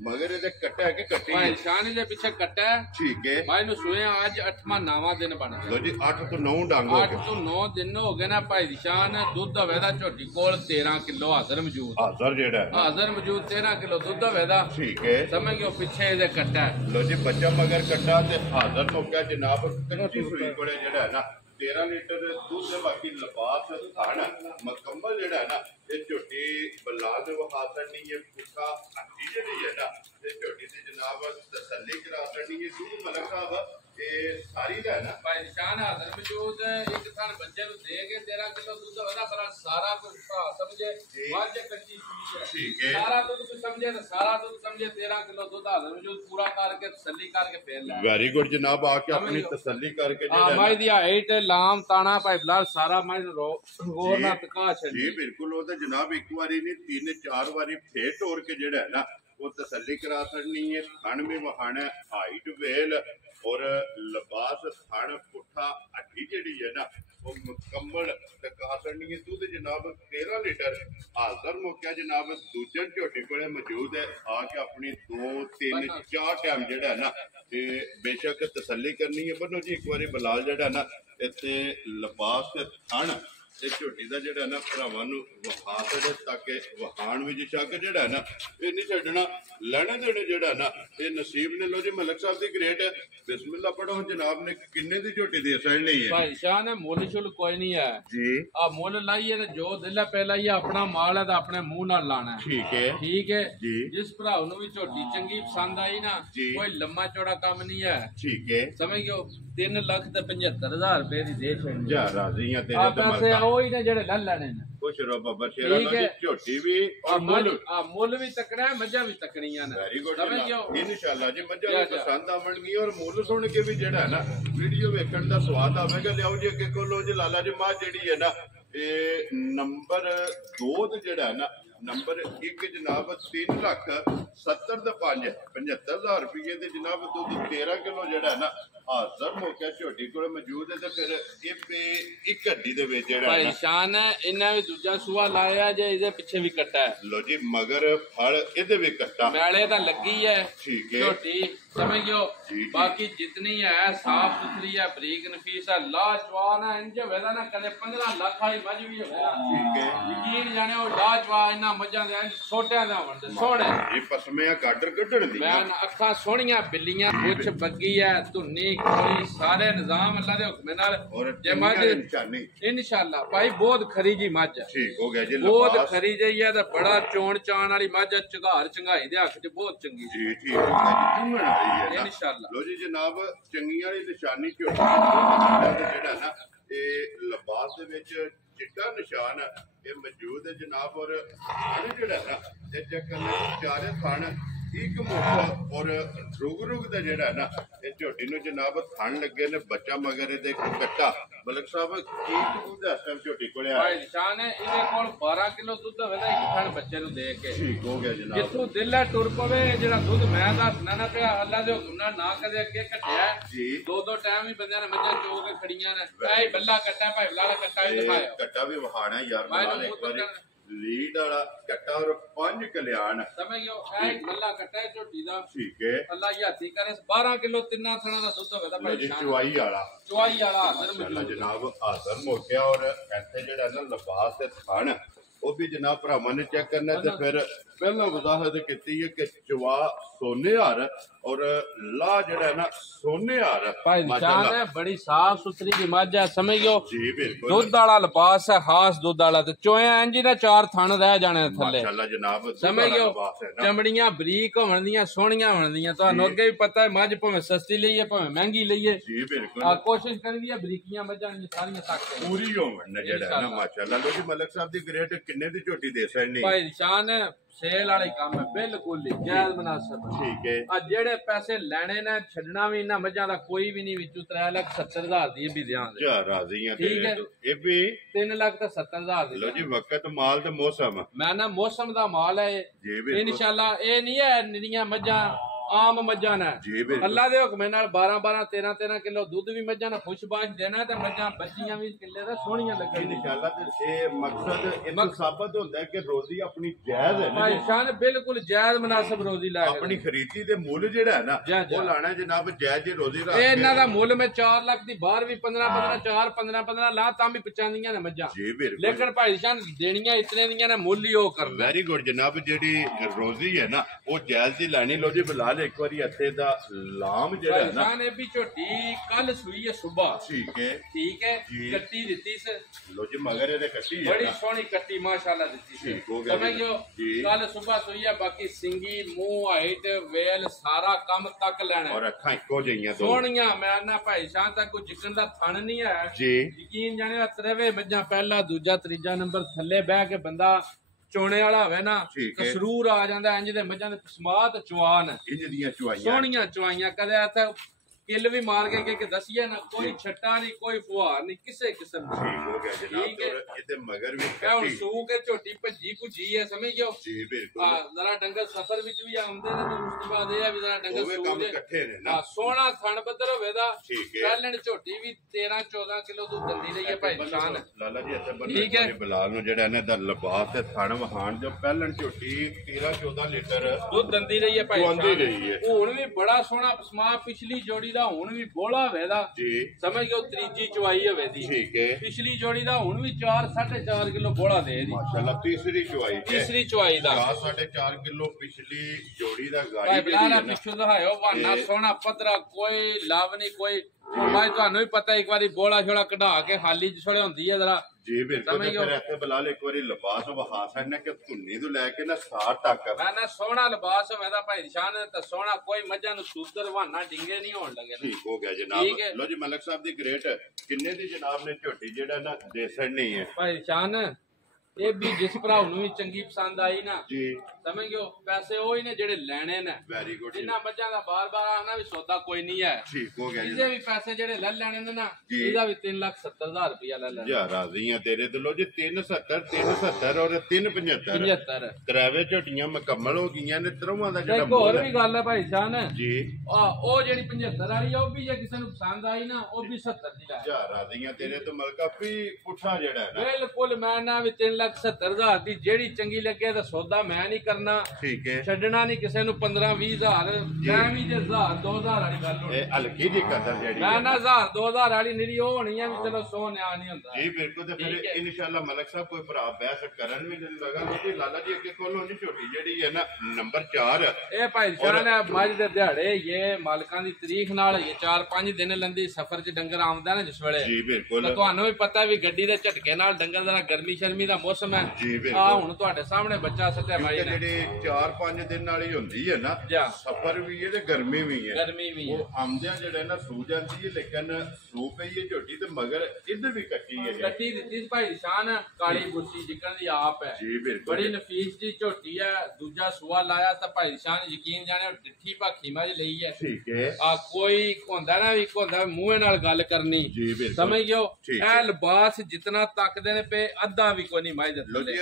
ਮਗਰ ਇਹਦੇ ਕੱਟਾ ਹੈ ਕਿ ਕੱਟੀ ਹੈ? ਨਿਸ਼ਾਨ ਦੇ ਪਿੱਛੇ ਕੱਟਾ ਹੈ। ਠੀਕ ਹੈ, ਭਾਈ ਨੂੰ ਸੋਇਆ ਅੱਜ 8ਵਾਂ 9ਵਾਂ ਦਿਨ ਬਣ ਗਿਆ। ਲੋ ਜੀ 8 ਤੋਂ 9 ਡੰਗ ਹੋ ਗਏ। 8 ਤੋਂ 9 ਦਿਨ ਹੋ ਗਏ ਨਾ ਭਾਈ ਨਿਸ਼ਾਨ। ਦੁੱਧ ਹੋਵੇ ਦਾ ਝੋਟੀ ਕੋਲ 13 ਕਿਲੋ ਹਾਜ਼ਰ ਮੌਜੂਦ, ਹਾਜ਼ਰ ਜਿਹੜਾ ਹੈ ਹਾਜ਼ਰ ਮੌਜੂਦ 13 ਕਿਲੋ ਦੁੱਧ ਹੋਵੇ ਦਾ। ਠੀਕ ਹੈ, ਸਮਝ ਗਿਓ ਪਿੱਛੇ ਇਹਦੇ ਕੱਟਾ ਹੈ। ਲੋ ਜੀ ਬੱਚਾ ਮਗਰ ਕੱਟਾ ਤੇ ਹਾਜ਼ਰ ਹੋ ਗਿਆ ਜਨਾਬ। ਕੱਚੀ ਸੂਈ ਕੋਲੇ ਜਿਹੜਾ ਹੈ ਨਾ 13 ਲੀਟਰ ਦੁੱਧ, ਬਾਕੀ ਲਿਬਾਸ ਥਣ ਮੁਕੰਮਲ ਜਿਹੜਾ ਹੈ ਨਾ ਇਹ ਝੋਟੀ ਬਲਾਲ ਦੇ ਵਹਾ ਕਰਨੀ ਹੈ। ਪੁੱਠਾ ਹੱਡੀ ਜਿਹੜੀ ਹੈ ਨਾ ਇਹ ਝੋਟੀ ਦੀ ਜਨਾਬ ਤਸੱਲੀ ਕਰਾ ਕਰਨੀ ਹੈ। ਦੁੱਧ ਮਲਕ ਸਾਹਿਬ ਇਹ ਸਾਰੀ ਦਾ ਹੈ ਨਾ ਭਾਈ ਨਿਸ਼ਾਨ ਹਾਜ਼ਰ ਮੌਜੂਦ। ਇੱਕ ਥਣ ਬੱਚੇ ਨੂੰ ਦੇ ਕੇ 13 ਕਿਲੋ ਦੁੱਧ ਉਹਦਾ ਬੜਾ ਸਾਰਾ ਕੁਝ ਭਰਾ ਸਮਝੇ ਵਾਜ ਕੱਚੀ ਚੀਜ਼ ਹੈ। ਠੀਕ ਹੈ, ਸਾਰਾ ਦੁੱਧ ਕੁਝ ਸਮਝੇ ਤੇ ਸਾਰਾ ਦੁੱਧ ਸਮਝੇ 13 ਕਿਲੋ ਦੁੱਧ ਹਾਜ਼ਰ ਮੌਜੂਦ ਪੂਰਾ ਕਰਕੇ ਤਸੱਲੀ ਕਰਕੇ ਫੇਰ ਲੈ। ਵੈਰੀ ਗੁੱਡ ਜਨਾਬ। ਆ ਕੇ ਆਪਣੀ ਤਸੱਲੀ ਕਰਕੇ ਜਿਹੜਾ ਮਾਈ ਦੀ ਹਾਈਟ ਲਾਮ ਤਾਣਾ ਭਾਈ ਬਲਾਲ ਸਾਰਾ ਮਾਈ ਗੌਰ ਨਾਲ ਤਕਾ ਛੱਡੀ। ਜੀ ਬਿਲਕੁਲ। ਉਹ ਤਾਂ ਜਨਾਬ ਇੱਕ ਵਾਰੀ ਨਹੀਂ 3-4 ਵਾਰੀ ਫੇਰ ਤੋੜ ਕੇ ਜਿਹੜਾ ਹੈ ਨਾ ਉਹ ਤਸੱਲੀ ਕਰਾ ਸਕਣੀ ਹੈ। ਥਣ ਵੀ ਵਹਾਣਾ, ਹਾਈਟ ਵੇਲ ਔਰ ਲਿਬਾਸ ਥਣ ਪੁੱਠਾ ਹੱਡੀ ਜਿਹੜੀ ਹੈ ਨਾ ਉਹ ਮੁਕੰਮਲ ਟਕਾ ਸਕਣੀ ਹੈ। ਦੁੱਧ ਜਨਾਬ 13 ਲੀਟਰ ਹਾਜ਼ਰ ਮੁੱਕਿਆ ਜਨਾਬ। ਦੂਜਣ ਝੋਟੀ ਕੋਲੇ ਮੌਜੂਦ ਹੈ। ਆ ਕੇ ਆਪਣੀ 2-3-4 ਟਾਈਮ ਜਿਹੜਾ ਹੈ ਨਾ ਤੇ ਬੇਸ਼ੱਕ ਤਸੱਲੀ ਕਰਨੀ ਹੈ। ਬੰਨੋ ਜੀ ਇੱਕ ਵਾਰੀ ਬਲਾਲ ਜਿਹੜਾ ਨਾ ਇੱਥੇ ਲਿਬਾਸ ਤੇ ਥਣ ਇਹ ਝੋਟੀ ਦਾ ਜਿਹੜਾ ਨਾ ਭਰਾਵਾਂ ਨੂੰ ਵਖਾ ਸਕਦੇ ਤਾਂ ਕਿ ਵਖਾਣ ਵਿੱਚ ਸ਼ੱਕ ਜਿਹੜਾ ਨਾ ਇਹ ਨਹੀਂ ਛੱਡਣਾ। ਲੈਣੇ ਦੇਣੇ ਜਿਹੜਾ ਨਾ ਇਹ ਨਸੀਬ ਨੇ। ਲੋ ਜੀ ਮਲਕ ਸਾਹਿਬ ਦੀ ਗ੍ਰੇਟ ਹੈ। ਬਿਸਮਿਲ੍ਲਾ ਪੜੋ ਜਨਾਬ ਨੇ ਕਿੰਨੇ ਦੀ ਝੋਟੀ ਦੇ ਸੜਨੀ ਹੈ? ਭਾਈ ਸ਼ਾਹ ਨੇ ਮੁੱਲ ਸ਼ੁਲ ਕੋਈ ਨਹੀਂ ਹੈ ਜੀ। ਆ ਮੁੱਲ ਲਾਈਏ ਤੇ ਜੋ ਦਿਲ ਹੈ ਪਹਿਲਾਂ ਹੀ ਆਪਣਾ ਮਾਲ ਹੈ ਤਾਂ ਆਪਣੇ ਮੂੰਹ ਨਾਲ ਲਾਣਾ ਹੈ। ਠੀਕ ਹੈ, ਠੀਕ ਹੈ ਜੀ। ਜਿਸ ਭਰਾ ਨੂੰ ਵੀ ਝੋਟੀ ਚੰਗੀ ਪਸੰਦ ਆਈ ਨਾ ਕੋਈ ਲੰਮਾ ਚੌੜਾ ਕੰਮ ਨਹੀਂ ਹੈ। ਠੀਕ ਹੈ, ਸਮਝ ਗਿਓ। 3,75,000 ਰੁਪਏ ਦੀ ਦੇ ਛੱਡਣੀ ਜਾ ਰਾਜ਼ੀਆਂ ਤੇਰੇ ਪੈਸੇ ਉਹੀ ਨੇ ਜਿਹੜੇ ਲੈ ਲੈਣੇ ਨੇ। ਖੁਸ਼ ਰਹੋ ਬਾਬਾ ਸ਼ੇਰਾ ਦੀ ਝੋਟੀ ਵੀ ਔਰ ਮੁੱਲ ਵੀ ਤਕੜਾ ਹੈ, ਮੱਝਾਂ ਵੀ ਤਕੜੀਆਂ ਨੇ। ਵੈਰੀ ਗੁੱਡ ਇਨਸ਼ਾਅੱਲਾ ਜੀ। ਮੱਝਾਂ ਵੀ ਪਸੰਦ ਆਵਣਗੀਆਂ ਔਰ ਮੁੱਲ ਸੁਣ ਕੇ ਵੀ ਜਿਹੜਾ ਨਾ ਵੀਡੀਓ ਵੇਖਣ ਦਾ ਸਵਾਦ ਆਵੇਗਾ। ਲਿਆਓ ਜੀ ਅੱਗੇ ਕੋਲੋਂ ਜੀ ਲਾਲਾ ਜੀ ਮਾਂ ਜਿਹੜੀ ਹੈ ਨਾ ਇਹ ਨੰਬਰ 2 ਤੇ ਜਿਹੜਾ ਨਾ ਨੰਬਰ 1 ਜਨਾਬ 3,70,5 75,000 ਰੁਪਏ ਦੇ ਜਨਾਬ ਦੁੱਧ 13 ਕਿਲੋ ਜਿਹੜਾ ਨਾ ਹਾਜ਼ਰ ਮੌਕੇ ਝੋਟੀ ਕੋਲ ਮੌਜੂਦ ਹੈ। ਤੇ ਫਿਰ ਇਹ ਇੱਕ ਹੱਡੀ ਦੇ ਵਿੱਚ ਜਿਹੜਾ ਭਾਈ ਸ਼ਾਨ ਹੈ ਇਹਨਾਂ ਵੀ ਦੂਜਾ ਸੂਆ ਲਾਇਆ ਜੇ ਇਹਦੇ ਪਿੱਛੇ ਵੀ ਕੱਟਾ ਹੈ। ਲੋ ਜੀ ਮਗਰ ਫਲ ਇਹਦੇ ਵੀ ਕੱਟਾ ਮੈਲੇ ਤਾਂ ਲੱਗੀ ਹੈ। ਠੀਕ ਹੈ, ਝੋਟੀ ਸਮਝ ਗਿਓ। ਬਾਕੀ ਜਿਤਨੀ ਹੈ ਸਾਫ ਸੁਥਰੀ ਹੈ, ਬਰੀਕ ਨਫੀਸ ਹੈ, ਲਾ ਚਵਾਨ ਹੈ। ਇੰਜ ਹੋਵੇ ਨਾ ਕਦੇ 15 ਲੱਖ ਵਾਲੀ ਮੱਝ ਵੀ ਹੋਵੇ ਨਾ ਠੀਕ ਹੈ ਯਕੀਨ ਜਾਣੇ ਉਹ ਲਾਜਵਾ ਇਹਨਾਂ ਮੱਝਾਂ ਦੇ ਛੋਟਿਆਂ ਦੇ ਹੋਣ ਤੇ ਸੋਹਣੇ ਇਹ ਪਸਮੇ ਆ ਗਾਡਰ ਕੱਢਣ ਦੀ ਮੈਂ ਅੱਖਾਂ ਸੋਹਣੀਆਂ ਬਿੱਲੀਆਂ ਪੁੱਛ ਬੱਗੀ ਹੈ ਧੁੰਨੀ ਕੋਈ ਸਾਰੇ ਨਿਜ਼ਾਮ ਅੱਲਾ ਦੇ ਹੁਕਮ ਨਾਲ ਜੇ ਮੱਝ ਇਨਸ਼ਾਅੱਲਾ ਭਾਈ ਬਹੁਤ ਖਰੀ ਜੀ ਮੱਝ ਠੀਕ ਹੋ ਗਿਆ ਜੀ ਬਹੁਤ ਖਰੀ ਜੀ ਹੈ ਤੇ ਬੜਾ ਚੋਣ ਚਾਣ ਵਾਲੀ ਮੱਝ ਝਗਾਰ ਚੰਗਾਈ ਦੇ ਹੱਥ 'ਚ ਬਹੁਤ ਚੰਗੀ ਜੀ ਠੀਕ ਹੋ ਗਿਆ ਜੀ ਚੁੰਗਣ ਵਾਲੀ ਹੈ ਇਨਸ਼ਾਅੱਲਾ ਲੋ ਜੀ ਜਨਾਬ ਚੰਗੀਆਂ ਵਾਲੀ ਨਿਸ਼ਾਨੀ ਜਿਹੜਾ ਨਾ ਇਹ ਲਿਬਾਸ ਦੇ ਵਿੱਚ ਚਿੱਟਾ ਨਿਸ਼ਾਨ ਇਹ ਮੌਜੂਦ ਹੈ ਜਨਾਬ ਔਰ ਜਿਹੜਾ ਨਾ ਇਹ ਚੱਕਰ ਚਾਰੇ ਥਣ ਇੱਕ ਮੋਟਾ ਔਰ ਰੁਗ ਦਾ ਜਿਹੜਾ ਨਾ ਇਹ ਝੋਟੀ ਨੂੰ ਜਨਾਬ ਥਣ ਲੱਗੇ ਨੇ ਬੱਚਾ ਮਗਰ ਇਹਦੇ ਕੱਟਾ ਮਲਕ ਸਾਹਿਬ ਕੀ ਦੁੱਧ ਦਾ ਟਾਈਮ ਝੋਟੀ ਕੋਲ ਆ ਭਾਈ ਨਿਸ਼ਾਨ ਹੈ ਇਹਦੇ ਕੋਲ 12 ਕਿਲੋ ਦੁੱਧ ਹੋਵੇ ਤਾਂ ਇੱਕ ਥਣ ਬੱਚੇ ਨੂੰ ਦੇ ਕੇ ਠੀਕ ਹੋ ਗਿਆ ਜਨਾਬ ਜਿੱਥੋਂ ਦਿਲ ਹੈ ਟੁਰ ਪਵੇ ਜਿਹੜਾ ਦੁੱਧ ਮੈਂ ਦੱਸਣਾ ਨਾ ਪਿਆ ਅੱਲਾ ਦੇ ਹੁਕਮ ਨਾਲ ਨਾ ਕਦੇ ਅੱਗੇ ਘਟਿਆ ਜੀ ਦੋ ਟਾਈਮ ਹੀ ਬੰਦਿਆਂ ਨੇ ਮੱਝਾਂ ਚੋ ਕੇ ਖੜੀਆਂ ਨੇ ਭਾਈ ਬੱਲਾ ਕੱਟਾ ਭਾਈ ਵਾਲਾ ਕੱਟਾ ਹੀ ਦਿਖਾਇਆ ਕੱਟਾ ਵੀ ਵਹਾਣਾ ਯਾਰ ਨਾਲ ਇੱਕ ਵਾਰੀ ਲੀਡ ਵਾਲਾ ਕੱਟਾ ਔਰ 5 ਕਲਿਆਣ ਸਮਝ ਗਿਓ ਇਹ ਬੱਲਾ ਕੱਟਾ ਹੈ ਝੋਟੀ ਦਾ ਠੀਕ ਹੈ ਅੱਲਾ ਯਾਤੀ ਕਰੇ 12 ਕਿਲੋ ਤਿੰਨਾਂ ਥਣਾ ਦਾ ਦੁੱਧ ਹੋਵੇ ਤਾਂ ਭਾਈ ਚੁਆਈ ਵਾਲਾ ਹਾਜ਼ਰ ਜਨਾਬ ਹਾਜ਼ਰ ਮੋਕਿਆ ਔਰ ਇੱਥੇ ਜਿਹੜਾ ਨਾ ਲਿਬਾਸ ਤੇ ਥਣ ਉਹ ਵੀ ਜਨਾਬ ਭਰਾਵਾਂ ਨੇ ਚੈੱਕ ਕਰਨਾ ਤੇ ਫਿਰ ਪਹਿਲਾਂ ਵਜ਼ਾਹਤ ਕੀਤੀ ਹੈ ਕਿ ਚਵਾ ਸੋਨੇ ਹਾਰ ਔਰ ਲਾ ਜਿਹੜਾ ਨਾ ਸੋਨੇ ਹਾਰ ਭਾਈ ਨਿਸ਼ਾਨ ਹੈ ਬੜੀ ਸਾਫ ਸੁਥਰੀ ਦੀ ਮੱਝ ਹੈ ਸਮਝ ਗਿਓ ਜੀ ਬਿਲਕੁਲ ਦੁੱਧ ਵਾਲਾ ਲਿਬਾਸ ਹੈ ਖਾਸ ਦੁੱਧ ਵਾਲਾ ਤੇ ਚੋਇਆ ਇੰਜ ਦਾ 4 ਥਣ ਰਹਿ ਜਾਣੇ ਥੱਲੇ ਮਾਸ਼ਾਅੱਲਾ ਜਨਾਬ ਸਮਝ ਗਿਓ ਚਮੜੀਆਂ ਬਰੀਕ ਹੋਣ ਦੀਆਂ ਸੋਹਣੀਆਂ ਹੋਣ ਦੀਆਂ ਤੁਹਾਨੂੰ ਅੱਗੇ ਵੀ ਪਤਾ ਹੈ ਮੱਝ ਭਾਵੇਂ ਸਸਤੀ ਲਈਏ ਭਾਵੇਂ ਮਹਿੰਗੀ ਲਈਏ ਜੀ ਬਿਲਕੁਲ ਕੋਸ਼ਿਸ਼ ਕਰੀਦੀ ਹੈ ਬਰੀਕੀਆਂ ਮੱਝਾਂ ਦੀਆਂ ਸਾਰੀਆਂ ਤੱਕ ਪੂਰੀ ਹੋਣ ਜਿਹੜਾ ਨਾ ਮਾਸ਼ਾਅੱਲਾ ਲੋ ਜੀ ਮਲਕ ਸਾਹਿਬ ਦੀ ਗ੍ਰੇਟ ਕਿੰਨੇ ਦੀ ਝੋਟੀ ਦੇ ਸਕਣੀ ਭਾਈ ਨਿਸ਼ਾਨ ਸੇਲ ਵਾਲੇ ਕੰਮ ਹੈ ਬਿਲਕੁਲ ਜਾਇਜ਼ ਮੁਨਾਸਬ ਠੀਕ ਹੈ ਆ ਜਿਹੜੇ ਪੈਸੇ ਲੈਣੇ ਨੇ ਛੱਡਣਾ ਵੀ ਇਹਨਾਂ ਮੱਝਾਂ ਦਾ ਕੋਈ ਵੀ ਨਹੀਂ ਵਿੱਚੋਂ 3,70,000 ਦੀ ਵੀ ਦਿਆਂਗੇ ਜਾ ਰਾਜ਼ੀਆਂ ਠੀਕ ਹੈ ਇਹ ਵੀ 3,70,000 ਦੀ ਲੋ ਜੀ ਵਕਤ ਮਾਲ ਤੇ ਮੌਸਮ ਮੈਂ ਨਾ ਮੌਸਮ ਦਾ ਮਾਲ ਹੈ ਇਨਸ਼ਾਅੱਲਾ ਇਹ ਨਹੀਂ ਹੈ ਨਿਰੀਆਂ ਮੱਝਾਂ ਆਮ ਮੱਝਾਂ ਨੇ ਅੱਲਾ ਦੇ ਹੁਕਮ ਨਾਲ 12 13 ਕਿਲੋ ਦੁੱਧ ਵੀ ਮੱਝਾਂ ਨੂੰ ਖੁਸ਼ਬਾਸ਼ ਦੇਣਾ ਤੇ ਮੱਝਾਂ ਬੱਚੀਆਂ ਵੀ ਕਿੱਲੇ ਦਾ ਸੋਹਣੀਆਂ ਲੱਗਣ ਇਨਸ਼ਾਅੱਲਾ ਤੇ ਇਹ ਮਕਸਦ ਇਹ ਸਾਬਤ ਹੁੰਦਾ ਹੈ ਕਿ ਰੋਜ਼ੀ ਆਪਣੀ ਜਾਇਜ਼ ਹੈ ਭਾਈ ਸ਼ਾਨ ਬਿਲਕੁਲ ਜਾਇਜ਼ ਮੁਨਾਸਬ ਰੋਜ਼ੀ ਲਾ ਆਪਣੀ ਖਰੀਦੀ ਦੇ ਮੁੱਲ ਜਿਹੜਾ ਹੈ ਨਾ ਉਹ ਲਾਣਾ ਜਨਾਬ ਜਾਇਜ਼ ਜੇ ਰੋਜ਼ੀ ਰੱਖ ਇਹ ਇਹਨਾਂ ਦਾ ਮੁੱਲ ਮੈਂ 4 ਲੱਖ ਦੀ ਬਾਹਰ ਵੀ 15 ਲਾ ਤਾਂ ਵੀ ਪਚਾਂਦੀਆਂ ਨੇ ਮੱਝਾਂ ਲੇਕਿਨ ਭਾਈ ਸ਼ਾਨ ਦੇਣੀਆਂ ਇਤਨੇ ਦੀਆਂ ਨੇ ਮੁੱਲ ਹੀ ਉਹ ਕਰਨਾ ਵੈਰੀ ਗੁੱਡ ਜਨਾਬ ਜਿਹੜੀ ਰੋਜ਼ੀ ਹੈ ਨਾ ਉਹ ਜਾਇਜ਼ ਦੀ ਲੈਣੀ ਲੋ ਜੀ ਬੁਲਾ ਇੱਕ ਵਾਰੀ ਇੱਥੇ ਦਾ ਲਾਮ ਜਿਹੜਾ ਹੈ ਨਾ ਇਹ ਵੀ ਝੋਟੀ ਕੱਲ ਸੂਈ ਹੈ ਸਵੇਰ ਠੀਕ ਹੈ ਕੱਟੀ ਦਿੱਤੀ ਸੀ ਲੋ ਜੀ ਮਗਰ ਇਹਦੇ ਕੱਟੀ ਹੈ ਬੜੀ ਸੋਹਣੀ ਕੱਟੀ ਮਾਸ਼ਾਅੱਲਾ ਦਿੱਤੀ ਸੀ ਸਮਝ ਗਿਓ ਕੱਲ ਸਵੇਰ ਸੂਈ ਹੈ ਬਾਕੀ ਸਿੰਗੀ ਮੂੰਹ ਹਾਈਟ ਵੇਲ ਸਾਰਾ ਕੰਮ ਤੱਕ ਲੈਣਾ ਔਰ ਅੱਖਾਂ ਇੱਕੋ ਜਿਹੀਆਂ ਸੋਹਣੀਆਂ ਮੈਂ ਨਾ ਭਾਈ ਸ਼ਾਨ ਤੱਕ ਕੋਈ ਜਿੱਕਣ ਦਾ ਥਣ ਨਹੀਂ ਹੈ ਜੀ ਯਕੀਨ ਜਾਣੇ ਤਰੇਵੇ ਮੱਝਾਂ ਪਹਿਲਾ ਦੂਜਾ ਤੀਜਾ ਨੰਬਰ ਥੱਲੇ ਬਹਿ ਕੇ ਬੰਦਾ ਚੋਣੇ ਵਾਲਾ ਹੋਵੇ ਨਾ ਸਰੂਰ ਆ ਜਾਂਦਾ ਇੰਜ ਦੇ ਮੱਝਾਂ ਦੇ ਸਮਾਤ ਚਵਾਨ ਇੰਜ ਦੀਆਂ ਚਵਾਈਆਂ ਸੋਹਣੀਆਂ ਚਵਾਈਆਂ ਕਦੇ ਇੱਥੇ ਕਿੱਲ ਵੀ ਮਾਰ ਕੇ ਕਿ ਦਸੀਏ ਨਾ ਕੋਈ ਛੱਟਾ ਨਹੀਂ ਕੋਈ ਫੁਹਾਰ ਨਹੀਂ ਕਿਸੇ ਕਿਸਮ ਦੀ ਠੀਕ ਹੋ ਗਿਆ ਜਨਾਬ ਇਹਦੇ ਮਗਰ ਵੀ ਕੱਟੀ ਸੂ ਕੇ ਝੋਟੀ ਭੱਜੀ ਭੁੱਜੀ ਹੈ ਸਮਝ ਗਿਓ ਜੀ ਬਿਲਕੁਲ ਹਾਂ ਜ਼ਰਾ ਡੰਗਰ ਸਫਰ ਵਿੱਚ ਵੀ ਆਉਂਦੇ ਨੇ ਤੇ ਉਸ ਤੋਂ ਬਾਅਦ ਇਹ ਆ ਵੀ ਜ਼ਰਾ ਡੰਗਰ ਸੂ ਦੇ ਇਕੱਠੇ ਨੇ ਨਾ ਸੋਹਣਾ ਥਣ ਬੱਦਰ ਹੋਵੇ ਦਾ ਪਹਿਲਣ ਝੋਟੀ ਵੀ 13-14 ਕਿਲੋ ਦੁੱਧ ਦਿੰਦੀ ਰਹੀ ਹੈ ਭਾਈ ਸ਼ਾਨ ਲਾਲਾ ਜੀ ਇੱਥੇ ਬੰਦੇ ਬਲਾਲ ਨੂੰ ਜਿਹੜਾ ਇਹਨਾਂ ਦਾ ਲਿਬਾਸ ਤੇ ਥਣ ਵਹਾਣ ਜੋ ਪਹਿਲਣ ਝੋਟੀ 13-14 ਲੀਟਰ ਦੁੱਧ ਦਿੰਦੀ ਰਹੀ ਹੈ ਭਾਈ ਸ਼ਾਨ ਹੁਣ ਵੀ ਬੜਾ ਸੋਹਣਾ ਸਮਾ ਪਿਛਲੀ ਜੋੜੀ ਹੁਣ ਵੀ ਬੋਲਾ ਹੋਵੇ ਦਾ ਸਮਝ ਗਿਓ ਤੀਜੀ ਚਵਾਈ ਹੋਵੇ ਦੀ ਪਿਛਲੀ ਜੋੜੀ ਦਾ ਹੁਣ ਵੀ 4-4.5 ਕਿਲੋ ਬੋਲਾ ਦੇ ਦੀ ਮਾਸ਼ਾਅੱਲਾ ਤੀਸਰੀ ਚਵਾਈ ਦਾ 4.5 ਕਿਲੋ ਪਿਛਲੀ ਜੋੜੀ ਦਾ ਗਾੜੀ ਬਲਾਲਾ ਪਿੱਛੋਂ ਦਿਖਾਇਓ ਵਾਨਾ ਸੋਹਣਾ ਪਤਰਾ ਕੋਈ ਲਾਭ ਨਹੀਂ ਕੋਈ ਭਾਈ ਤੁਹਾਨੂੰ ਵੀ ਪਤਾ ਇੱਕ ਵਾਰੀ ਬੋਲਾ ਛੋੜਾ ਕਢਾ ਕੇ ਹਾਲੀ ਚ ਛੋੜੇ ਹੁੰਦੀ ਹੈ ਜਰਾ ਜੀ ਬਿਲਕੁਲ ਫਿਰ ਇੱਥੇ ਬਲਾਲ ਇੱਕ ਵਾਰੀ ਲਿਬਾਸ ਵਹਾ ਸਕਣਾ ਕਿ ਧੁੰਨੀ ਤੋਂ ਲੈ ਕੇ ਨਾ ਸਾਰ ਤੱਕ ਮੈਂ ਨਾ ਸੋਹਣਾ ਲਿਬਾਸ ਹੋਵੇ ਦਾ ਭਾਈ ਨਿਸ਼ਾਨ ਤਾਂ ਸੋਹਣਾ ਕੋਈ ਮੱਝਾਂ ਨੂੰ ਸੂਦਰ ਵਾਨਾ ਡਿੰਗੇ ਨਹੀਂ ਹੋਣ ਲੱਗੇ ਠੀਕ ਹੋ ਗਿਆ ਜਨਾਬ ਲੋ ਜੀ ਮਲਕ ਸਾਹਿਬ ਦੀ ਗ੍ਰੇਟ ਕਿੰਨੇ ਦੀ ਜਨਾਬ ਨੇ ਝੋਟੀ ਜਿਹੜਾ ਨਾ ਦੇਸਣ ਨਹੀਂ ਹੈ ਭਾਈ ਨਿਸ਼ਾਨ ਇਹ ਵੀ ਜਿਸ ਭਰਾ ਨੂੰ ਵੀ ਚੰਗੀ ਪਸੰਦ ਆਈ ਨਾ ਜੀ ਸਮਝ ਗਿਓ ਪੈਸੇ ਉਹ ਹੀ ਨੇ ਜਿਹੜੇ ਲੈਣੇ ਨੇ ਵੈਰੀ ਗੁੱਡ ਇਹਨਾਂ ਮੱਝਾਂ ਦਾ ਬਾਰ-ਬਾਰ ਆਣਾ ਵੀ ਸੌਦਾ ਕੋਈ ਨਹੀਂ ਹੈ ਠੀਕ ਹੋ ਗਿਆ ਜੀ ਇਹਦੇ ਵੀ ਪੈਸੇ ਜਿਹੜੇ ਲੈ ਲੈਣੇ ਨੇ ਨਾ ਇਹਦਾ ਵੀ 3,70,000 ਰੁਪਇਆ ਲੈ ਲੈਣਾ ਯਾ ਰਾਜ਼ੀਆਂ ਤੇਰੇ ਤੇ ਲੋ ਜੀ 370 ਔਰ 375 ਤਰਾਵੇ ਝੋਟੀਆਂ ਮੁਕੰਮਲ ਹੋ ਗਈਆਂ ਨੇ ਤਰਵਾਂ ਦਾ ਜਿਹੜਾ ਹੋਰ ਵੀ ਗੱਲ ਹੈ ਭਾਈ ਸ਼ਾਨ ਜੀ ਉਹ ਜਿਹੜੀ 75 ਵਾਲੀ ਉਹ ਵੀ ਜੇ ਕਿਸੇ ਨੂੰ ਪਸੰਦ ਆਈ ਨਾ ਉਹ ਵੀ 70 ਦੀ ਲੈ ਯਾ ਰਾਜ਼ੀਆਂ ਤੇਰੇ ਤੋਂ ਮਲਕਾ ਵੀ ਪੁੱਠਾ ਜਿਹੜਾ ਹੈ ਬਿਲਕੁਲ ਮੈਂ ਨਾ ਵੀ 3 1,70,000 ਦੀ ਜਿਹੜੀ ਚੰਗੀ ਲੱਗੇ ਤਾਂ ਸੌਦਾ ਮੈਂ ਨਹੀਂ ਕਰਨਾ, ਠੀਕ ਹੈ, ਛੱਡਣਾ ਨਹੀਂ ਕਿਸੇ ਨੂੰ 15-20,000 ਮੈਂ ਵੀ ਜੇ 1,000-2,000 ਵਾਲੀ ਗੱਲ ਹੋਣੀ, ਇਹ ਹਲਕੀ ਜੀ ਕਦਰ ਜਿਹੜੀ ਮੈਂ ਨਾ 1,000-2,000 ਵਾਲੀ ਨਿਰੀ ਉਹ ਹੋਣੀ ਆ ਵੀ ਚਲੋ 100 ਨਿਆ ਨਹੀਂ ਹੁੰਦਾ ਜੀ। ਬਿਲਕੁਲ। ਤੇ ਫਿਰ ਇਨਸ਼ਾਅੱਲਾ ਮਲਕ ਸਾਹਿਬ ਕੋਈ ਭਰਾ ਬਹਿਸ ਕਰਨ ਵੀ ਨਹੀਂ ਲਗਾ ਕਿ ਲਾਲਾ ਜੀ ਅੱਗੇ ਕੋਲੋਂ ਨਹੀਂ ਝੋਟੀ ਜਿਹੜੀ ਹੈ ਨਾ ਨੰਬਰ 4 ਇਹ ਭਾਈ ਜਾਨ ਹੈ ਮੱਝ ਦੇ ਦਿਹਾੜੇ ਇਹ ਮਾਲਕਾਂ ਦੀ ਤਰੀਖ ਨਾਲ ਇਹ 4-5 ਦਿਨ ਲੰਦੀ ਸਫ਼ਰ 'ਚ ਡੰਗਰ ਆਉਂਦਾ ਨਾ ਜਿਸ ਵੇਲੇ ਜੀ। ਬਿਲਕੁਲ। ਤੁਹਾਨੂੰ ਵੀ ਪਤਾ ਵੀ ਗੱਡੀ ਦੇ ਝਟਕੇ ਨਾਲ ਡੰਗਰ ਦਾ ਗਰਮੀ ਸ਼ਰਮੀ ਦਾ ਮੌਸਮ ਹੈ ਜੀ। ਬਿਲਕੁਲ। ਆ ਹੁਣ ਤੁਹਾਡੇ ਸਾਹਮਣੇ ਬੱਚਾ ਸੱਤਿਆ ਭਾਈ ਨੇ ਜਿਹੜੀ 4-5 ਦਿਨ ਵਾਲੀ ਹੁੰਦੀ ਹੈ ਨਾ ਸਫ਼ਰ ਵੀ ਹੈ ਤੇ ਗਰਮੀ ਵੀ ਹੈ, ਉਹ ਆਮਦਿਆਂ ਜਿਹੜਾ ਨਾ ਸੂ ਜਾਂਦੀ ਹੈ, ਲੇਕਿਨ ਸੂ ਪਈ ਹੈ ਝੋਟੀ ਤੇ ਮਗਰ ਇੱਧਰ ਵੀ ਕੱਟੀ ਹੈ, ਕੱਟੀ ਦਿੱਤੀ ਭਾਈ ਸ਼ਾਨ ਕਾਲੀ ਬੁੱਸੀ ਜਿੱਕਣ ਦੀ ਆਪ ਹੈ ਜੀ। ਬਿਲਕੁਲ। ਬੜੀ ਨਫੀਸ ਜੀ ਝੋਟੀ ਹੈ, ਦੂਜਾ ਸੂਆ ਲਾਇਆ ਤਾਂ ਭਾਈ ਸ਼ਾਨ ਯਕੀਨ ਜਾਣੇ ਡਿੱਠੀ ਭਾਖੀ ਮੱਝ ਲਈ ਹੈ, ਠੀਕ ਹੈ। ਆ ਕੋਈ ਹੁੰਦਾ ਨਾ ਵੀ ਹੁੰਦਾ ਮੂੰਹ ਨਾਲ ਗੱਲ ਕਰਨੀ, ਸਮਝ ਗਿਓ ਇਹ ਲਿਬਾਸ ਜਿਤਨਾ ਤੱਕਦੇ ਨੇ ਪਏ ਅੱਧਾ ਵੀ ਕੋਈ ਨਹੀਂ ਮੱਝ ਦੇ ਲੋ ਜੀ।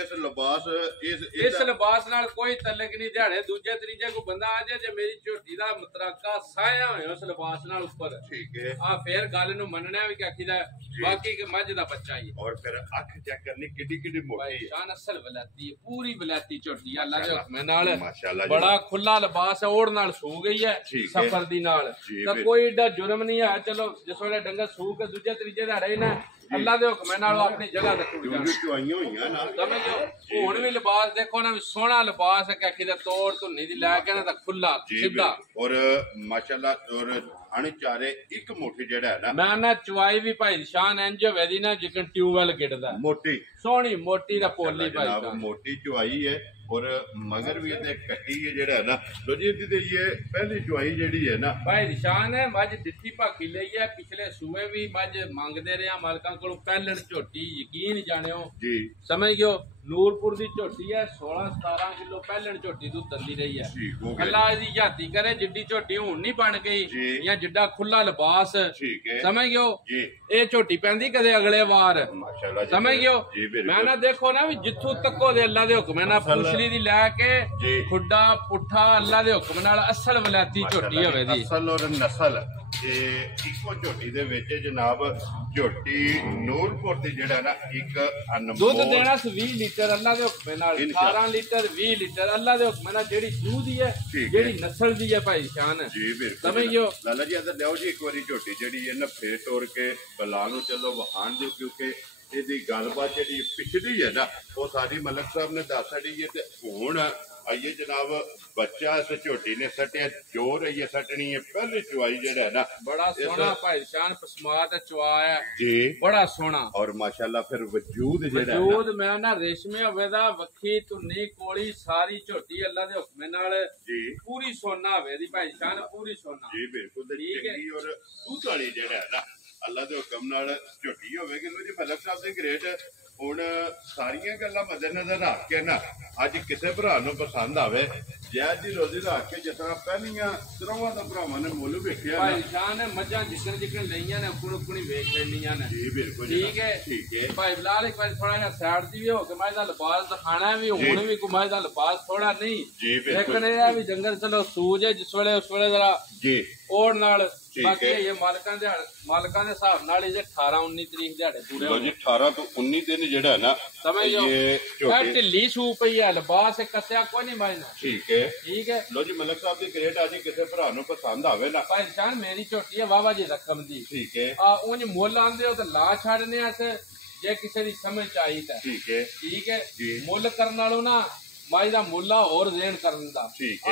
ਇਸ ਲਿਬਾਸ ਨਾਲ ਕੋਈ ਤਲਕ ਨਹੀਂ, ਦਿਹਾੜੇ ਦੂਜੇ ਤੀਜੇ ਕੋ ਬੰਦਾ ਆ ਜਾਏ ਜੇ ਮੇਰੀ ਝੋਟੀ ਦਾ ਮਤਰਾਕਾ ਸਾਇਆ ਹੋਇਆ ਉਸ ਲਿਬਾਸ ਨਾਲ ਉੱਪਰ, ਠੀਕ ਹੈ, ਆ ਫੇਰ ਗੱਲ ਨੂੰ ਮੰਨਣਾ ਵੀ ਕਿ ਆਖੀਦਾ ਬਾਕੀ ਕਿ ਮੱਝ ਦਾ ਬੱਚਾ ਹੀ। ਔਰ ਫਿਰ ਅੱਖ ਚੈੱਕ ਕਰਨੀ ਕਿੱਡੀ ਕਿੱਡੀ ਮੋਟੀ ਹੈ, ਸ਼ਾਨ ਅਸਲ ਵਲਾਤੀ ਪੂਰੀ ਵਲਾਤੀ ਝੋਟੀ ਅੱਲਾ ਦੇ ਹੁਕਮ ਨਾਲ, ਬੜਾ ਖੁੱਲਾ ਲਿਬਾਸ ਹੈ, ਓੜ ਨਾਲ ਸੂ ਗਈ ਹੈ ਸਫਰ ਦੀ ਨਾਲ, ਤਾਂ ਕੋਈ ਏਡਾ ਜੁਰਮ ਨਹੀਂ ਹੈ। ਚਲੋ ਜਿਸ ਵੇਲੇ ਡੰਗਰ ਸੂ ਕੇ ਦੂਜੇ ਤੀਜੇ ਦਿਹਾੜੇ ਨਾ ਅੱਲਾ ਦੇ ਹੁਕਮ ਨਾਲ ਆਪਣੀ ਜਗ੍ਹਾ ਤੇ ਟੁੱਟ ਜਾਣਾ, ਚੁਆਈਆਂ ਹੋਈਆਂ ਨਾ ਸਮਝੋ। ਹੁਣ ਵੀ ਲਿਬਾਸ ਦੇਖੋ ਨਾ ਵੀ ਸੋਹਣਾ ਲਿਬਾਸ ਹੈ ਕਿ ਆਖੀ ਦਾ ਤੋੜ ਧੁੰਨੀ ਦੀ ਲੈ ਕੇ ਨਾ ਤਾਂ ਖੁੱਲਾ ਸਿੱਧਾ, ਔਰ ਮਾਸ਼ਾਅੱਲਾ ਔਰ ਅਣ ਚਾਰੇ ਇੱਕ ਮੁੱਠ ਜਿਹੜਾ ਹੈ ਨਾ ਮੈਂ ਨਾ ਚੁਆਈ ਵੀ ਭਾਈ ਸ਼ਾਨ ਇੰਜ ਹੋਵੇ ਦੀ ਨਾ ਜਿਕਨ ਟਿਊਬਵੈਲ ਗਿੜਦਾ, ਮੋਟੀ ਸੋਹਣੀ ਮੋਟੀ ਦਾ ਪੋਲੀ ਭਾਈ ਜਨਾਬ, ਮੋਟੀ ਚੁਆਈ ਹੈ ਔਰ ਮਗਰ ਵੀ ਇਹਦੇ ਕੱਟੀ ਹੈ ਜਿਹੜਾ ਹੈ ਨਾ। ਲੋ ਜੀ ਇਹਦੀ ਤੇ ਇਹ ਪਹਿਲੀ ਚੁਆਈ ਜਿਹੜੀ ਹੈ ਨਾ ਭਾਈ ਨਿਸ਼ਾਨ ਹੈ ਮੱਝ ਦਿੱਤੀ ਭਾਕੀ ਲਈ ਹੈ, ਪਿਛਲੇ ਸੂਏ ਵੀ ਮੱਝ ਮੰਗਦੇ ਰਿਹਾ ਮਾਲਕਾਂ ਕੋਲੋਂ ਪਹਿਲਣ ਝੋਟੀ, ਯਕੀਨ ਜਾਣਿਓ ਜੀ, ਸਮਝ ਗਿਓ। ਨੂਰਪੁਰ ਦੀ ਝੋਟੀ ਹੈ, 16-17 ਕਿਲੋ ਪਹਿਲਣ ਝੋਟੀ ਦੁੱਧ ਦਿੰਦੀ ਰਹੀ ਹੈ, ਅੱਲਾ ਦੀ ਯਾਤੀ ਕਰੇ ਜਿੱਡੀ ਝੋਟੀ ਹੁਣ ਨਹੀਂ ਬਣ ਗਈ ਜਾਂ ਜਿੱਡਾ ਖੁੱਲਾ ਲਿਬਾਸ, ਸਮਝ ਗਿਓ। ਇਹ ਝੋਟੀ ਪੈਂਦੀ ਕਦੇ ਅਗਲੇ ਵਾਰ, ਸਮਝ ਗਿਓ। ਮੈਂ ਨਾ ਦੇਖੋ ਨਾ ਵੀ ਜਿੱਥੋਂ ਤੱਕੋ ਦੇ ਅੱਲਾ ਦੇ ਹੁਕਮ ਨਾਲ ਪੁਛਲੀ ਦੀ ਲੈ ਕੇ ਖੁੱਡਾ ਪੁੱਠਾ ਅੱਲਾ ਦੇ ਹੁਕਮ ਨਾਲ ਅਸਲ ਵਲਾਇਤੀ ਝੋਟੀ ਹੋਵੇ ਦੀ, ਅਸਲ ਔਰ ਨਸਲ ਇੱਕੋ ਝੋਟੀ ਦੇ ਵਿੱਚ ਜਨਾਬ। ਝੋਟੀ ਨੂਰਪੁਰ ਦੀ ਜਿਹੜਾ ਨਾ ਇੱਕ ਦੁੱਧ ਦੇਣਾ 20 ਲੀਟਰ ਅੱਲਾ ਦੇ ਹੁਕਮ ਨਾਲ, 18 ਲੀਟਰ 20 ਲੀਟਰ ਅੱਲਾ ਦੇ ਹੁਕਮ ਨਾਲ, ਜਿਹੜੀ ਸੂਹ ਦੀ ਹੈ ਜਿਹੜੀ ਨਸਲ ਦੀ ਹੈ ਭਾਈ ਸ਼ਾਨ ਜੀ। ਬਿਲਕੁਲ ਸਮਝ ਗਿਓ। ਲਾਲਾ ਜੀ ਅੰਦਰ ਲਿਆਓ ਜੀ ਇੱਕ ਵਾਰੀ ਝੋਟੀ ਜਿਹੜੀ ਹੈ ਨਾ ਫੇਰ ਤੋੜ ਕੇ ਬਲਾ ਨੂੰ ਚਲੋ ਵਹਾਣ ਦਿਓ, ਕਿਉਂਕਿ ਇਹਦੀ ਗੱਲਬਾਤ ਜਿਹੜੀ ਪਿਛਲੀ ਹੈ ਨਾ ਉਹ ਸਾਡੀ ਮਲਕ ਸਾਹਿਬ ਨੇ ਦੱਸ ਛੱਡੀ ਹੈ। ਤੇ ਹੁਣ ਆਈਏ ਜਨਾਬ, ਬੱਚਾ ਇਸ ਝੋਟੀ ਨੇ ਸੱਟਿਆ, ਜੋ ਰਹੀ ਹੈ ਸੱਟਣੀ ਹੈ। ਪਹਿਲੀ ਚੁਆਈ ਜਿਹੜਾ ਹੈ ਨਾ ਬੜਾ ਸੋਹਣਾ ਭਾਈ ਸ਼ਾਨ ਪਸਮਾਤ ਚੁਆ ਹੈ ਜੀ, ਬੜਾ ਸੋਹਣਾ। ਔਰ ਮਾਸ਼ਾਅੱਲਾ ਫਿਰ ਵਜੂਦ ਜਿਹੜਾ ਵਜੂਦ ਮੈਂ ਨਾ ਰੇਸ਼ਮੇ ਹੋਵੇ ਦਾ, ਵੱਖੀ ਧੁੰਨੀ ਕੋਲੀ ਸਾਰੀ ਝੋਟੀ ਅੱਲਾ ਦੇ ਹੁਕਮ ਨਾਲ ਜੀ ਪੂਰੀ ਸੋਨਾ ਹੋਵੇ ਦੀ ਭਾਈ ਸ਼ਾਨ, ਪੂਰੀ ਸੋਨਾ ਜੀ। ਬਿਲਕੁਲ ਚੰਗੀ ਔਰ ਦੁੱਧ ਵਾਲੀ ਜਿਹੜਾ ਹੈ ਨਾ ਅੱਲਾ ਦੇ ਹੁਕਮ ਨਾਲ ਝੋਟੀ ਹੋਵੇਗੀ। ਲੋ ਜੀ ਮਲਕ ਸਾਹਿਬ ਦੇ ਗ੍ਰੇਟ ਹੁਣ ਸਾਰੀਆਂ ਗੱਲਾਂ ਮੱਦੇਨਜ਼ਰ ਰੱਖ ਕੇ ਨਾ ਅੱਜ ਕਿਸੇ ਭਰਾ ਨੂੰ ਪਸੰਦ ਆਵੇ ਜੈਦ ਦੀ ਰੋਜ਼ੀ ਰੱਖ ਕੇ, ਜਿਸ ਤਰ੍ਹਾਂ ਪਹਿਲੀਆਂ ਸਰੋਵਾਂ ਦਾ ਭਰਾਵਾਂ ਨੇ ਮੁੱਲ ਵੇਖਿਆ ਭਾਈ ਸ਼ਾਨ, ਮੱਝਾਂ ਜਿੱਕਣ ਲਈਆਂ ਨੇ ਕੁਣੀ ਵੇਖ ਲੈਣੀਆਂ ਨੇ ਜੀ। ਬਿਲਕੁਲ ਠੀਕ ਹੈ, ਠੀਕ ਹੈ ਭਾਈ ਬਲਾਲ। ਇੱਕ ਵਾਰ ਥੋੜਾ ਜਿਹਾ ਸਾਈਡ ਦੀ ਵੀ ਹੋ ਕੇ ਮੱਝ ਦਾ ਲਿਬਾਸ ਦਿਖਾਣਾ ਵੀ, ਹੁਣ ਵੀ ਕੋਈ ਮੱਝ ਦਾ ਲਿਬਾਸ ਥੋੜਾ ਨਹੀਂ ਜੀ। ਲੇਕਿਨ ਇਹ ਆ ਵੀ ਜੰਗਲ ਚਲੋ ਸੂਜ ਹੈ ਜਿਸ ਵੇਲੇ ਉਸ ਵੇਲੇ ਜਰਾ ਜੀ ਓੜ ਨਾਲ, ਬਾਕੀ ਇਹ ਮਾਲਕਾਂ ਦੇ ਹਿਸਾਬ ਨਾਲ ਇਹ 18-19 ਤਰੀਕ ਦਿਹਾੜੇ ਪੂਰੇ ਹੋ ਜੀ। 18 ਤੋਂ 19 ਦਿਨ ਜਿਹੜਾ ਨਾ ਸਮਝੋ ਇਹ ਢਿੱਲੀ ਸੂ ਪਈ ਹੈ, ਲਿਬਾਸ ਕੱਸਿਆ ਕੋਈ ਨਹੀਂ ਮਾਇਨਾ, ਠੀਕ ਹੈ ਠੀਕ ਹੈ। ਲੋ ਜੀ ਮਲਕ ਸਾਹਿਬ ਦੀ ਗ੍ਰੇਟ ਅੱਜ ਕਿਸੇ ਭਰਾ ਨੂੰ ਪਸੰਦ ਆਵੇ ਨਾ ਭਾਈ ਸ਼ਾਨ, ਮੇਰੀ ਝੋਟੀ ਹੈ ਵਾਵਾ ਜੀ ਰਕਮ ਦੀ, ਠੀਕ ਹੈ। ਉਂਝ ਮੁੱਲ ਆਂਦੇ ਹੋ ਤਾਂ ਲਾ ਛੱਡਨੇ ਆ, ਜੇ ਕਿਸੇ ਦੀ ਸਮਝ ਆਈ ਤਾਂ ਠੀਕ ਹੈ ਠੀਕ ਹੈ। ਮੁੱਲ ਕਰਨ ਨਾਲੋਂ ਨਾ ਮਾਈ ਦਾ ਮੁੱਲਾ ਹੋਰ ਜ਼ੇਨ ਕਰਨ ਦਾ।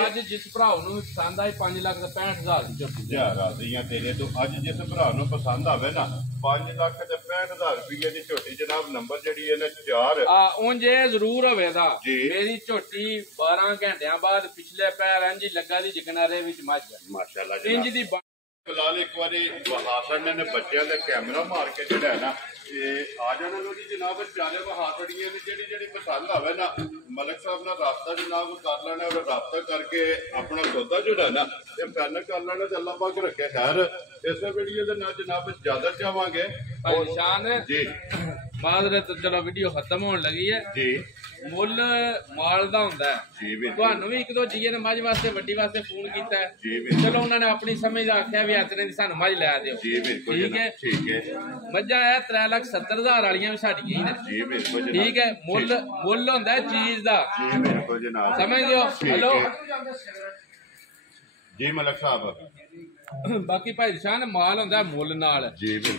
ਅੱਜ ਜਿਸ ਭਰਾ ਨੂੰ ਪਸੰਦ ਆਈ 5,65,000 ਦੀ ਝੋਟੀ ਰਾਜ਼ੀਆਂ ਤੇਰੇ ਤੋਂ। ਅੱਜ ਜਿਸ ਭਰਾ ਨੂੰ ਪਸੰਦ ਆਵੇ ਨਾ 5,65,000 ਰੁਪਏ ਦੀ ਝੋਟੀ ਜਨਾਬ। ਨੰਬਰ ਜਿਹੜੀ ਹੈ ਨਾ 4 ਉਂਝ ਇਹ ਜ਼ਰੂਰ ਹੋਵੇਗਾ ਮੇਰੀ ਝੋਟੀ 12 ਘੰਟਿਆਂ ਬਾਅਦ ਪਿਛਲੇ ਪੈਰ ਇੰਜ ਲੱਗਾ ਦੀ ਜਕਨਾਰੇ ਵਿੱਚ ਮੱਝ ਮਾਸ਼ਾਅੱਲਾ ਇੰਜ ਦੀ। ਫਿਲਹਾਲ ਇੱਕ ਵਾਰੀ ਬਹਾਸਨ ਨੇ ਬੱਚਿਆਂ ਦੇ ਕੈਮਰਾ ਮਾਰ ਕੇ ਜਿਹੜਾ ਹੈ ਨਾ ਆ ਜਾਣਾ ਲੋ ਜੀ ਜਨਾਬ। ਚਾਰੇ ਬਹਾਸੜੀਆਂ ਨੇ ਜਿਹੜੀ ਪਸੰਦ ਆਵੇ ਨਾ ਮਲਕ ਸਾਹਿਬ ਨਾਲ ਰਾਬਤਾ ਜਨਾਬ ਕਰ ਲੈਣਾ, ਔਰ ਰਾਬਤਾ ਕਰਕੇ ਆਪਣਾ ਸੌਦਾ ਜਿਹੜਾ ਨਾ ਇਹ ਫਾਈਨਲ ਕਰ ਲੈਣਾ ਤੇ ਅੱਲਾਹ ਪਾਕ ਰੱਖੇ ਖੈਰ। ਇਸੇ ਵੀਡੀਓ ਦੇ ਨਾਲ ਜਨਾਬ ਜ਼ਿਆਦਾ ਚਾਹਾਂਗੇ ਭਾਈ ਸ਼ਾਨ ਜੀ। ਬਾਅਦ ਵਿੱਚ ਚਲੋ ਵੀਡੀਓ ਖਤਮ ਹੋਣ ਲੱਗੀ ਹੈ ਜੀ। ਮੁੱਲ ਮਾਲ ਦਾ ਹੁੰਦਾ ਹੈ। ਤੁਹਾਨੂੰ ਵੀ ਇੱਕ ਦੋ ਜੀਏ ਨੇ ਮੱਝ ਵਾਸਤੇ ਵੱਡੀ ਵਾਸਤੇ ਫੋਨ ਕੀਤਾ ਹੈ, ਚਲੋ ਉਹਨਾਂ ਨੇ ਆਪਣੀ ਸਮਝ ਦਾ ਆਖਿਆ ਵੀ ਇਤਨੇ ਦੀ ਸਾਨੂੰ ਮੱਝ ਲੈ ਦਿਓ, ਠੀਕ ਹੈ। ਮੱਝਾਂ ਹੈ 3,70,000 ਵਾਲੀਆਂ ਵੀ ਸਾਡੀਆਂ ਹੀ ਨੇ, ਠੀਕ ਹੈ। ਮੁੱਲ ਹੁੰਦਾ ਚੀਜ਼ ਦਾ, ਸਮਝ ਗਏ ਹੋ। ਹੈਲੋ ਜੀ ਮਲਕ ਸਾਹਿਬ, ਬਾਕੀ ਭਾਈ ਸ਼ਾਨ ਮਾਲ ਹੁੰਦਾ ਮੁੱਲ ਨਾਲ,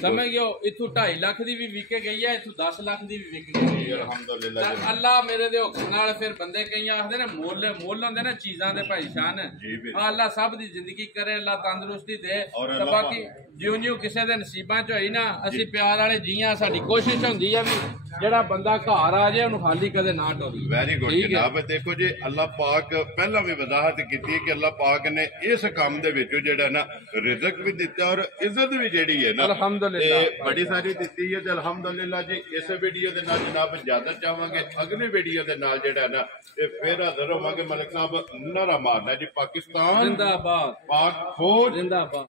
ਸਮਝ ਗਿਓ। ਇਥੋਂ 2.5 ਲੱਖ ਦੀ ਵੀ ਵਿਕ ਗਈ ਹੈ, ਇਥੋਂ 10 ਲੱਖ ਦੀ ਵੀ ਵਿਕ ਗਈ ਹੈ, ਅਲਹਮਦੁਲਿਲਾ। ਅੱਲਾ ਮੇਰੇ ਦੇ ਹੁਕਮ ਨਾਲ ਫਿਰ ਬੰਦੇ ਕਈ ਆਖਦੇ ਨੇ ਮੁੱਲ ਹੁੰਦੇ ਨੇ ਚੀਜ਼ਾਂ ਦੇ ਭਾਈ ਸ਼ਾਨ। ਅੱਲਾ ਸਭ ਦੀ ਜ਼ਿੰਦਗੀ ਕਰੇ, ਅੱਲਾ ਤੰਦਰੁਸਤੀ ਦੇ। ਤੇ ਬਾਕੀ ਜਿਉਂ ਕਿਸੇ ਦੇ ਨਸੀਬਾਂ ਚ ਹੋਈ ਨਾ, ਅਸੀਂ ਪਿਆਰ ਵਾਲੇ ਜੀਆਂ, ਸਾਡੀ ਕੋਸ਼ਿਸ਼ ਹੁੰਦੀ ਹੈ ਵੀ ਜਿਹੜਾ ਬੰਦਾ ਘਰ ਆ ਜਾਏ ਉਹਨੂੰ ਖਾਲੀ ਕਦੇ ਨਾ ਟੋਰੀ। ਵੈਰੀ ਗੁੱਡ ਜਨਾਬ। ਦੇਖੋ ਜੀ, ਅੱਲਾ ਪਾਕ ਪਹਿਲਾਂ ਵੀ ਵਜ਼ਾਹਤ ਕੀਤੀ ਕਿ ਅੱਲਾ ਪਾਕ ਨੇ ਇਸ ਕੰਮ ਦੇ ਵਿੱਚ ਜਿਹੜਾ ਨਾ ਰਿਜ਼ਕ ਵੀ ਦਿੱਤਾ ਔਰ ਇੱਜ਼ਤ ਵੀ ਜਿਹੜੀ ਹੈ ਨਾ ਅਲਹਮਦੁਲਿਲਾ ਬੜੀ ਸਾਰੀ ਦਿੱਤੀ ਹੈ। ਤੇ ਅਲਹਮਦੁਲਿਲਾ ਜੀ ਇਸ ਵੀਡੀਓ ਦੇ ਨਾਲ ਜਨਾਬ ਇਜਾਜ਼ਤ ਚਾਹਾਂਗੇ। ਅਗਲੀ ਵੀਡੀਓ ਦੇ ਨਾਲ ਜਿਹੜਾ ਨਾ ਇਹ ਫਿਰ ਹਾਜ਼ਰ ਹੋਵਾਂਗੇ। ਮਲਕ ਸਾਹਿਬ ਨਾਰਾ ਮਾਰਨਾ ਜੀ, ਪਾਕਿਸਤਾਨ ਜ਼ਿੰਦਾਬਾਦ, ਪਾਕ ਫੌਜ ਜ਼ਿੰਦਾਬਾਦ।